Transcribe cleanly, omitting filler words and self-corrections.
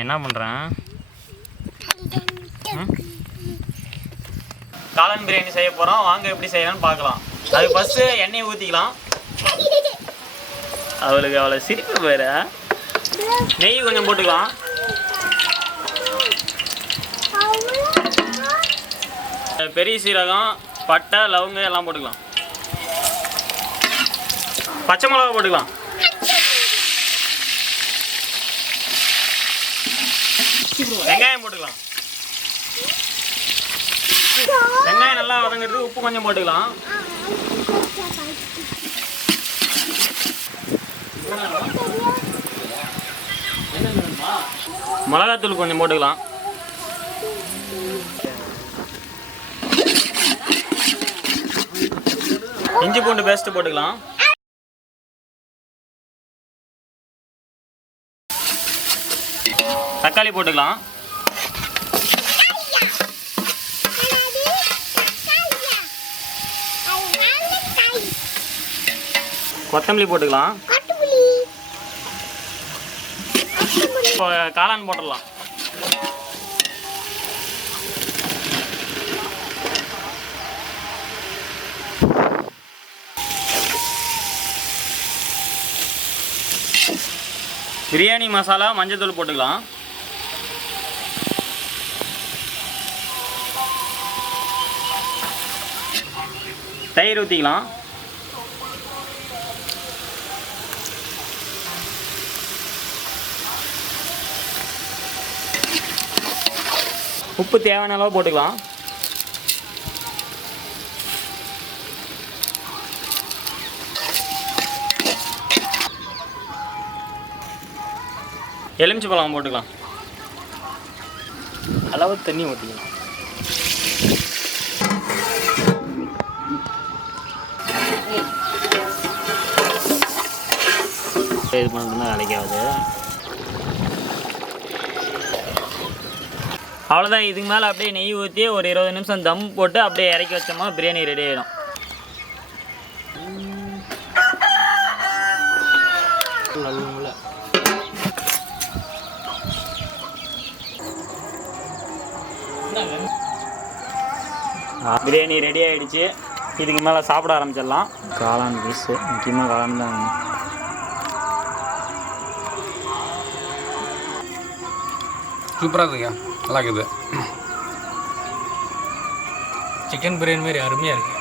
என்ன பண்ணுறேன்? காளான் பிரியாணி செய்ய போகிறோம். வாங்க எப்படி செய்யலாம்னு பார்க்கலாம். அதுக்கு ஃபஸ்ட்டு எண்ணெயை ஊற்றிக்கலாம். அவளுக்கு அவளை சிரிப்பு வேறு. நெய் கொஞ்சம் போட்டுக்கலாம். பெரிய சீரகம், பட்டை, லவங்கம் எல்லாம் போட்டுக்கலாம். பச்சை மிளகா போட்டுக்கலாம். வெங்காயம் போட்டுக்கலாம். வெங்காயம் நல்லா வதங்கிறதுக்கு உப்பு கொஞ்சம் போட்டுக்கலாம். மிளகாத்தூள் கொஞ்சம் போட்டுக்கலாம். இஞ்சி பூண்டு பேஸ்ட் போட்டுக்கலாம். தக்காளி போட்டுக்கலாம். கொத்தமல்லி போட்டுக்கலாம். காளான் போட்டுடலாம். பிரியாணி மசாலா, மஞ்சள் போட்டுக்கலாம். தயிர் ஊற்றிக்கலாம். உப்பு தேவையான அளவு போட்டுக்கலாம். எலுமிச்சை பழம் போட்டுக்கலாம். அளவு தண்ணி ஊற்றிக்கலாம். இது பண்ணுறதுனா வேலைக்காகுது. அவ்வளோதான். இதுக்கு மேலே அப்படியே நெய் ஊற்றி ஒரு 20 நிமிஷம் தம் போட்டு அப்படியே இறக்கி வச்சோமா பிரியாணி ரெடி ஆகிடும். பிரியாணி ரெடி ஆகிடுச்சு. இதுக்கு மேலே சாப்பிட ஆரம்பிச்சிடலாம். காளான் பீஸு முக்கியமாக காளான் தான். சூப்பராக இருக்குங்க. நல்லா இருக்குது. சிக்கன் பிரியாணி மாதிரி அருமையாக இருக்குது.